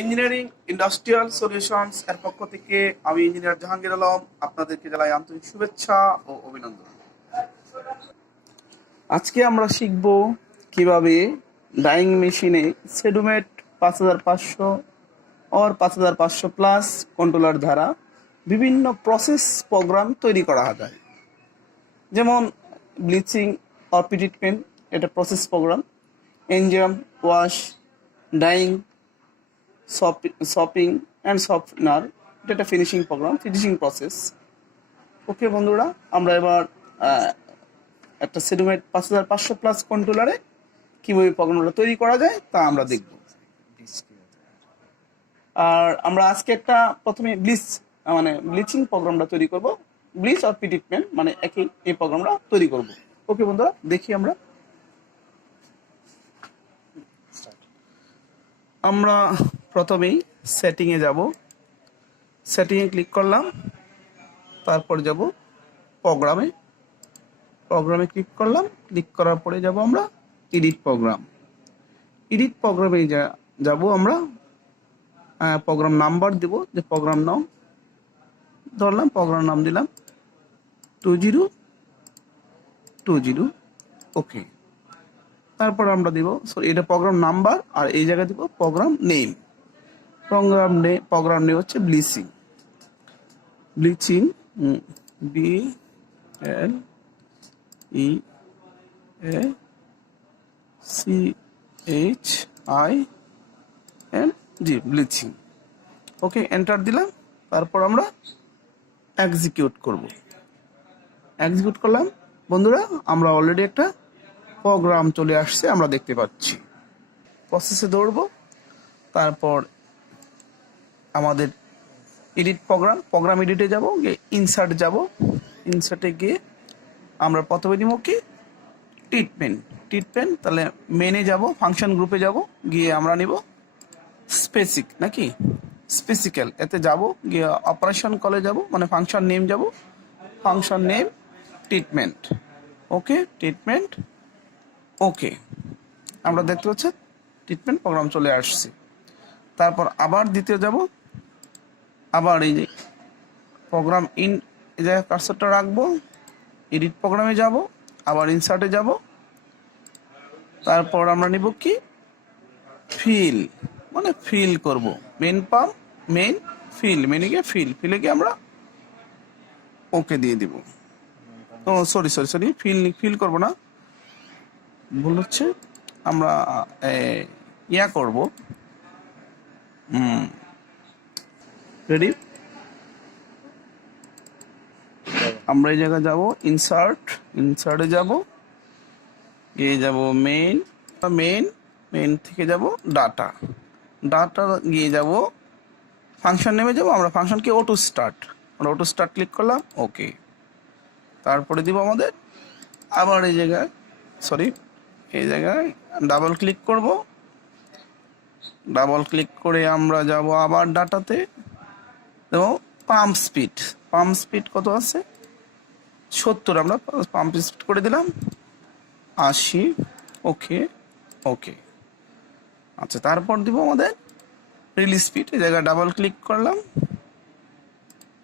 Engineering industrial solutions এর পক্ষ থেকে আমি ইঞ্জিনিয়ার জাহাঙ্গীর আলম আপনাদেরকে জানাই আন্তরিক শুভেচ্ছা ও অভিনন্দন। আজকে আমরা শিখব কিভাবে ডাইং মেশিনে সেডুমেট 5500 और 5500 প্লাস কন্ট্রোলার দ্বারা বিভিন্ন প্রসেস প্রোগ্রাম তৈরি করা যায়। যেমন ব্লিচিং অর প্রিট্রিটমেন্ট, এটা process programme. Enzyme wash, dyeing, shopping and softener, এটা একটা finishing programme, finishing process. Okay বন্ধুরা, আমরা এবার একটা সেডুমেট 5500 প্লাস কন্ট্রোলারে কীভাবে প্রোগ্রামটা তৈরি করা যায় তা আমরা দেখব। আর আমরা আজকে একটা প্রথমে ব্লিচিং প্রোগ্রামটা তৈরি করব। ব্লিচ আর প্রিট্রিটমেন্ট মানে একই, এই প্রোগ্রামটা তৈরি করব। ওকে বন্ধুরা, দেখি আমরা প্রথমেই সেটিংয়ে যাব। সেটিংয়ে ক্লিক করলাম, তারপর যাব প্রোগ্রামে ক্লিক করলাম। ক্লিক করার পরে যাব আমরা এডিট প্রোগ্রামে যাব। আমরা প্রোগ্রাম নাম্বার দেব, যে প্রোগ্রাম নাম ধরলাম, প্রোগ্রাম নাম দিলাম 2020। ওকে, তারপর আমরা দিব এটা প্রোগ্রাম নাম্বার, আর এই জায়গায় দিব প্রোগ্রাম নেম। প্রোগ্রাম নেম হচ্ছে ব্লিচিং BLECHING, ব্লিচিং। ওকে, এন্টার দিলাম। তারপর আমরা এক্সিকিউট করলাম। বন্ধুরা, আমরা অলরেডি একটা প্রোগ্রাম চলে আসছে, আমরা দেখতে পাচ্ছি। প্রসেসে দৌড়বো, তারপর আমাদের প্রোগ্রাম এডিটে যাব, গিয়ে ইনসার্টে গিয়ে আমরা প্রথমে দিব কি ট্রিটমেন্ট। তাহলে মেনে যাব, ফাংশন গ্রুপে যাব, গিয়ে আমরা নিব স্পেসিক্যাল, এতে যাব, গিয়ে অপারেশন কলে যাব, মানে ফাংশন নেম ট্রিটমেন্ট। ওকে, আমরা দেখতে পাচ্ছি ট্রিটমেন্ট প্রোগ্রাম চলে আসছে। তারপর আবার দ্বিতীয় যাব, আবার এই যে প্রোগ্রাম এই জায়গায় কার্সরটা রাখবো, এডিট প্রোগ্রামে যাব, আবার ইনসার্টে যাব। তারপর আমরা নিব কি ফিল করব, মেনে গিয়ে ফিলে গিয়ে আমরা ওকে দিয়ে দিব। ও সরি, ফিল করব না, ভুল হচ্ছে। আমরা করব, রেডি। আমরা এই জায়গায় যাব, ইনসার্টে যাব, গিয়ে যাব মেইন থেকে যাব ডাটা গিয়ে যাব ফাংশন নেমে যাব। আমরা ফাংশনকে অটো স্টার্ট ক্লিক করলাম। ওকে, তারপরে দিব আমাদের আবার এই জায়গায় ডাবল ক্লিক করে আমরা যাব আবার ডাটাতে। এবং পাম্প স্পিড কত আছে? 70। আমরা পাম্প স্পিড করে দিলাম 80। ওকে, আচ্ছা, তারপর দিব আমাদের রিলিজ স্পিড। এই জায়গায় ডাবল ক্লিক করলাম,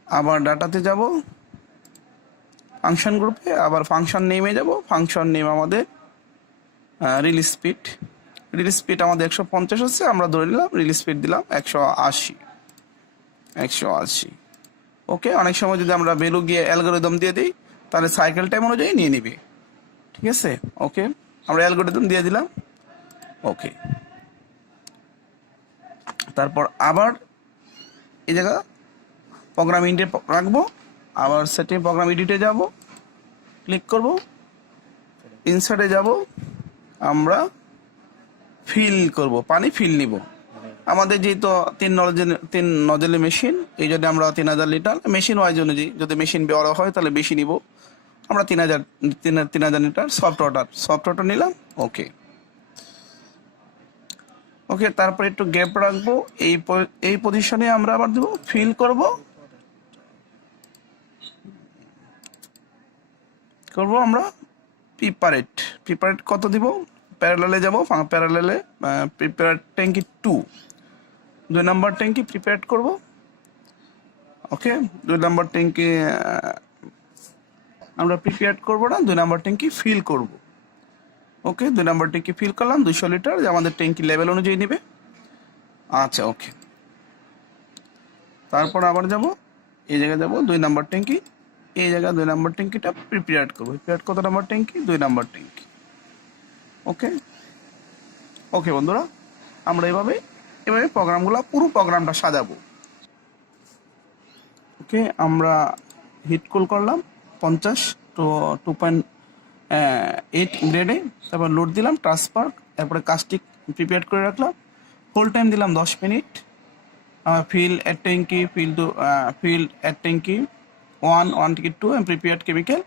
আবার ডাটাতে যাব, ফাংশন গ্রুপে, আবার ফাংশন নেমে যাব। ফাংশন নেম আমাদের রিলিজ স্পিড আমাদের 150 আছে, আমরা ধরে নিলাম। রিলিজ স্পিড দিলাম 180। ওকে, অনেক সময় যদি আমরা ভ্যালু গিয়ে অ্যালগরিদম দিয়ে দিই, তাহলে সাইকেল টাইম অনুযায়ী নিয়ে নিবে। ঠিক আছে, ওকে, আমরা অ্যালগরিদম দিয়ে দিলাম। ওকে, তারপর আবার এই জায়গা প্রোগ্রাম ইন্টে রাখবো, আবার সেটিং প্রোগ্রাম এডিটে যাব, ক্লিক করব, ইনসার্টে যাব, আমরা ফিল নিব। আমাদের যেহেতু 3 নজেলের মেশিন, এই জন্য আমরা 3000 লিটার মেশিন ওয়াইজ অনুযায়ী, যদি মেশিন বড় হয় তাহলে বেশি নিব। আমরা 3000 লিটার সফট ওয়াটার নিলাম। ওকে, তারপর একটু গ্যাপ রাখবো। এই পজিশনে আমরা আবার দেবো ফিল করব আমরা প্রিপারেট কত দিব? প্যারালালে যাব, প্যারালালে প্রিপারেট ট্যাঙ্কি 2 2 নাম্বার ট্যাঙ্কি প্রিপেয়ার করব। ওকে, 2 নাম্বার ট্যাঙ্কি আমরা প্রিপেয়ার করব না, 2 নাম্বার ট্যাঙ্কি ফিল করব। ওকে, 2 নাম্বার ট্যাঙ্কি ফিল করলাম 200 লিটার, যে আমাদের ট্যাঙ্কি লেভেল অনুযায়ী নেবে। আচ্ছা, ওকে। তারপর আবার যাব এই জায়গায়, যাব 2 নাম্বার ট্যাঙ্কি, এই জায়গায় 2 নাম্বার ট্যাঙ্কিটা প্রিপেয়ার করবো। প্রিপেয়ার কত নাম্বার ট্যাঙ্কি? 2 নাম্বার ট্যাঙ্কি। ওকে ওকে বন্ধুরা, আমরা এভাবে প্রোগ্রামগুলো, পুরো প্রোগ্রামটা সাজাবো। ওকে, আমরা হিট কুল করলাম 50 টু 2.8 গ্রেডে, তারপর লোড দিলাম ট্রান্সফার, তারপরে কাস্টিক প্রিপেয়ার করে রাখলাম, হোল টাইম দিলাম 10 মিনিট। ফিল এড ট্যাঙ্কি, ফিল এড ট্যাঙ্কি 1 থেকে 2 প্রিপেয়ার্ড কেমিক্যাল।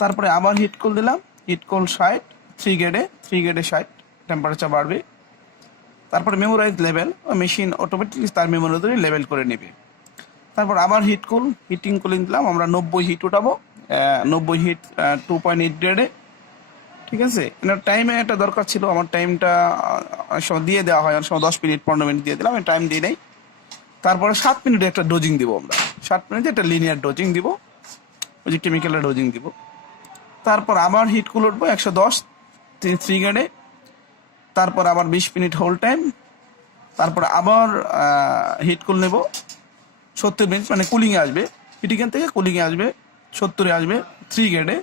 তারপরে আবার হিট কুল দিলাম, হিট কুল 60, 3 গ্রেডে 60 টেম্পারেচার বাড়বে। তারপরে মেমোরাইজ লেভেল, মেশিন অটোমেটিকলি তার মেমোরি ধরে লেভেল করে নেবে। তারপর আবার হিটিং কুলিং দিলাম, আমরা 90 হিট উঠাবো, 90 হিট 2.8 গ্রেডে। ঠিক আছে, এনার টাইমে একটা দরকার ছিল, আমার টাইমটা অনেক সময় দিয়ে দেওয়া হয়, অনেক সময় 10 মিনিট 15 মিনিট দিয়ে দিলাম, আমি টাইম দিয়ে নেই। তারপরে 7 মিনিটে একটা ডোজিং দিব, আমরা 7 মিনিটে একটা লিনিয়ার ডোজিং দিব, ওই যে কেমিক্যালের ডোজিং দিব। তারপর আবার হিট কুল উঠবো 110 3 গ্রেডে। তারপর আবার 20 মিনিট হোল টাইম। তারপর আবার হিট কুল নেব 70 মিনিট, মানে কুলিংয়ে আসবে, হিটিংয়ের থেকে কুলিংয়ে আসবে, 70-এ আসবে 3 গ্রেডে।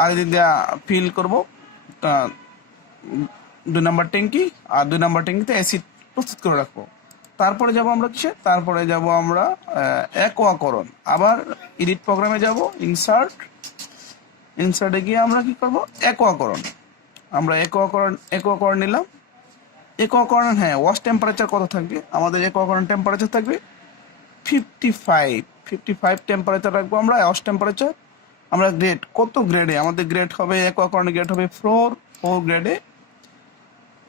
আর এদিক দিয়ে ফিল করবো 2 নাম্বার ট্যাঙ্কি, আর 2 নাম্বার ট্যাঙ্কিতে অ্যাসিড প্রস্তুত করে রাখবো। তারপরে যাব আমরা কিসে? তারপরে যাব আমরা অ্যাকোয়াকরণ। আবার এডিট প্রোগ্রামে যাব, ইনসার্টে গিয়ে আমরা কি করব? অ্যাকোয়াকরণ। আমরা অ্যাকোয়াকরণ নিলাম। অ্যাকোয়াকরণ, হ্যাঁ, ওয়াশ টেম্পারেচার কত থাকবে? আমাদের অ্যাকোয়াকরণ টেম্পারেচার থাকবে 55 টেম্পারেচার রাখবো আমরা, ওয়াশ টেম্পারেচার। আমরা গ্রেড কত গ্রেডে? আমাদের গ্রেড হবে, অ্যাকোয়াকরণ গ্রেড হবে 4 গ্রেডে।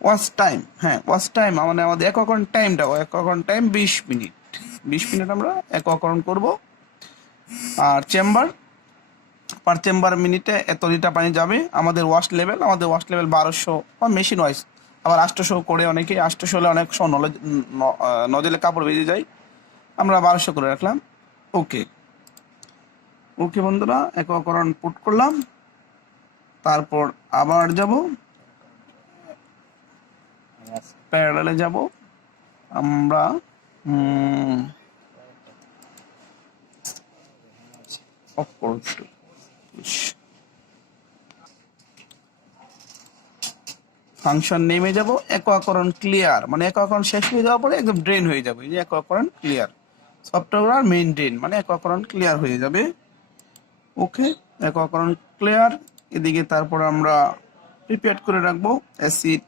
ওয়াশ টাইম, হ্যাঁ, ওয়াশ টাইম মানে আমাদের অ্যাকোয়াকরণ টাইম 20 মিনিট। 20 মিনিট আমরা অ্যাকোয়াকরণ করব। আর পার চেম্বার মিনিটে এত লিটার পানি যাবে। আমাদের ওয়াশ লেভেল 1200, বা মেশিন ওয়াইজ আবার 800 করে, অনেকে 800 হলে অনেক সময় নজলে কাপড় বেজে যায়, আমরা 1200 করে রাখলাম। ওকে বন্ধুরা, অ্যাকোয়াকরণ পুট করলাম। তারপর আবার যাব প্যারালালে, যাব আমরা অফ করব ফাংশন নেমে যাব, অ্যাকোয়াকরণ ক্লিয়ার, মানে অ্যাকোয়াকরণ শেষ হয়ে যাওয়ার পরে একদম ড্রেন হয়ে যাবে, এই যে অ্যাকোয়াকরণ ক্লিয়ার, সফটওয়্যার মেইন ড্রেন, মানে অ্যাকোয়াকরণ ক্লিয়ার হয়ে যাবে। ওকে, অ্যাকোয়াকরণ ক্লিয়ার। এদিকে তারপর আমরা প্রিপেয়ার করে রাখবো অ্যাসিড,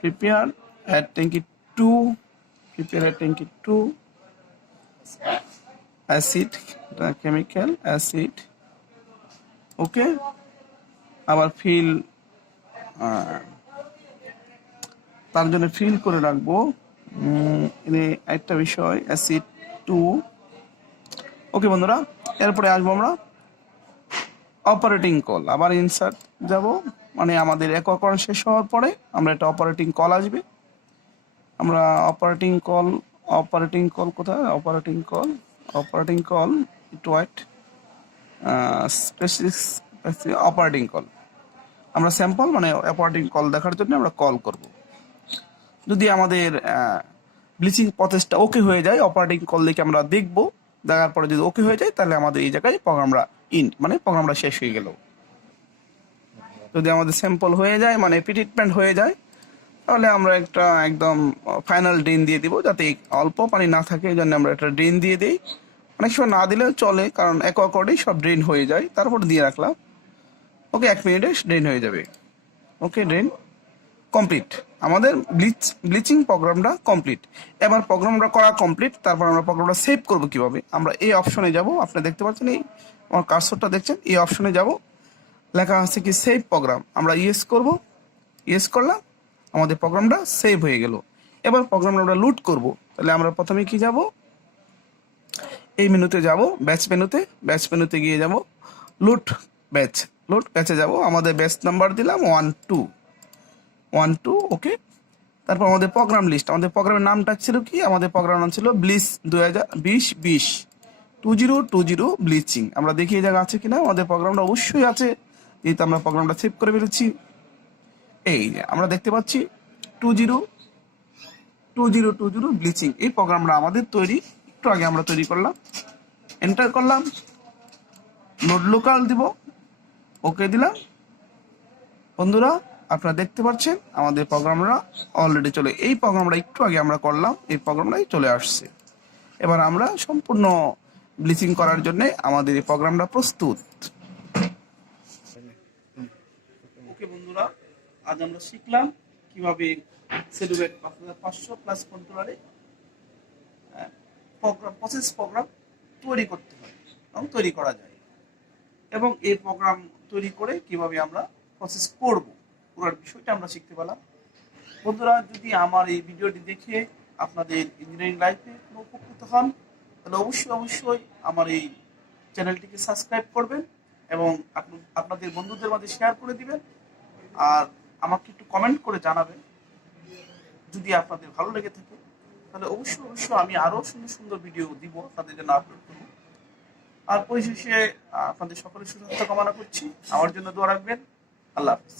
প্রিপেয়ার অ্যাড ট্যাঙ্কি 2, প্রিপেয়ার অ্যাড ট্যাঙ্কি 2, অ্যাসিড, কেমিক্যাল অ্যাসিড। ওকে, আবার ফিল, তার জন্য ফিল করে রাখবো একটা বিষয়, অ্যাসিড 2। ওকে বন্ধুরা, এরপরে আসবো আমরা অপারেটিং কল। আবার ইনসার্ট যাব, মানে আমাদের অ্যাকোয়াকরণ শেষ হওয়ার পরে আমরা একটা অপারেটিং কল আসবে। আমরা অপারেটিং কল কোথায়? অপারেটিং কল একটু ওয়েট, অপারেটিং কল, আমরা স্যাম্পল মানে অপারেটিং কল দেখার জন্য আমরা কল করব। যদি আমাদের ব্লিচিং প্রসেসটা ওকে হয়ে যায়, অপারেটিং কল দেখে আমরা দেখবো, দেখার পরে যদি ওকে হয়ে যায় তাহলে আমাদের এই জায়গায় প্রোগ্রামটা মানে প্রোগ্রামটা শেষ হয়ে গেল। যদি আমাদের স্যাম্পল হয়ে যায়, মানে প্রিট্রিটমেন্ট হয়ে যায়, তাহলে আমরা একটা একদম ফাইনাল ড্রেন দিয়ে দিব, যাতে অল্প পানি না থাকে, এই জন্য আমরা একটা ড্রেন দিয়ে দিই। অনেক সময় না দিলেও চলে, কারণ অ্যাকোয়াকর্ডেই সব ড্রেন হয়ে যায়, তারপর দিয়ে রাখলাম। ওকে, 1 মিনিটে ড্রেন হয়ে যাবে। ওকে, ড্রেন কমপ্লিট, আমাদের ব্লিচিং প্রোগ্রামটা কমপ্লিট। এবার প্রোগ্রামটা করা কমপ্লিট, তারপর আমরা প্রোগ্রামটা সেভ করব কিভাবে? আমরা এই অপশনে যাব, আপনি দেখতে পাচ্ছেন এই আমার কার্সরটা দেখছেন, এই অপশনে যাব, লেখা আছে কি সেভ প্রোগ্রাম, আমরা ইয়েস করব। ইয়েস করলাম, আমাদের প্রোগ্রামটা সেভ হয়ে গেল। এবার প্রোগ্রামটা আমরা লুট করব, তাহলে আমরা প্রথমে কি যাব? এই মেনুতে যাব, ব্যাচ মেনুতে গিয়ে যাব লুট ব্যাচে যাব। আমাদের ব্যাচ নাম্বার দিলাম 12। ওকে, তারপর আমাদের প্রোগ্রাম লিস্ট, আমাদের প্রোগ্রামের নামটা ছিল কি, আমাদের প্রোগ্রাম নাম ছিল ব্লিচ 2020 2020 ব্লিচিং। আমরা দেখি এই জায়গা আছে কিনা, আমাদের প্রোগ্রামটা অবশ্যই আছে, যেহেতু আমরা প্রোগ্রামটা সেভ করে ফেলেছি। এই যে আমরা দেখতে পাচ্ছি 2020 ব্লিচিং, এই প্রোগ্রামটা আমাদের তৈরি, একটু আগে আমরা তৈরি করলাম, এন্টার করলাম, লোড লোকাল দিব, ওকে দিলাম। বন্ধুরা আপনারা দেখতে পাচ্ছেন আমাদের প্রোগ্রামটা অলরেডি চলে, এই প্রোগ্রামটা একটু আগে আমরা করলাম, এই প্রোগ্রামটাই চলে আসছে। এবার আমরা সম্পূর্ণ ব্লিচিং করার জন্য আমাদের এই প্রোগ্রামটা প্রস্তুত। ওকে বন্ধুরা, আজ আমরা শিখলাম কিভাবে সেলুবেট 5500 প্লাস কন্ট্রোলারে প্রসেস প্রোগ্রাম তৈরি করতে হয় এবং তৈরি করা যায়, এবং এই প্রোগ্রাম তৈরি করে কিভাবে আমরা প্রসেস করব, পুরো বিষয়টা আমরা শিখতে পেলাম। বন্ধুরা যদি আমার এই ভিডিওটি দেখে আপনাদের ইঞ্জিনিয়ারিং লাইফে কোনো উপকৃত হন, তাহলে অবশ্যই আমার এই চ্যানেলটিকে সাবস্ক্রাইব করবেন এবং আপনাদের বন্ধুদের মাঝে শেয়ার করে দিবেন। আর আমাকে একটু কমেন্ট করে জানাবেন যদি আপনাদের ভালো লেগে থাকে, তাহলে অবশ্যই আমি আরও সুন্দর সুন্দর ভিডিও দিব আপনাদের জন্য আপলোড করব। আর পরিশেষে আপনাদের সকলের সুস্বাস্থ্য কামনা করছি, আমার জন্য দোয়া রাখবেন। আল্লাহ হাফিজ।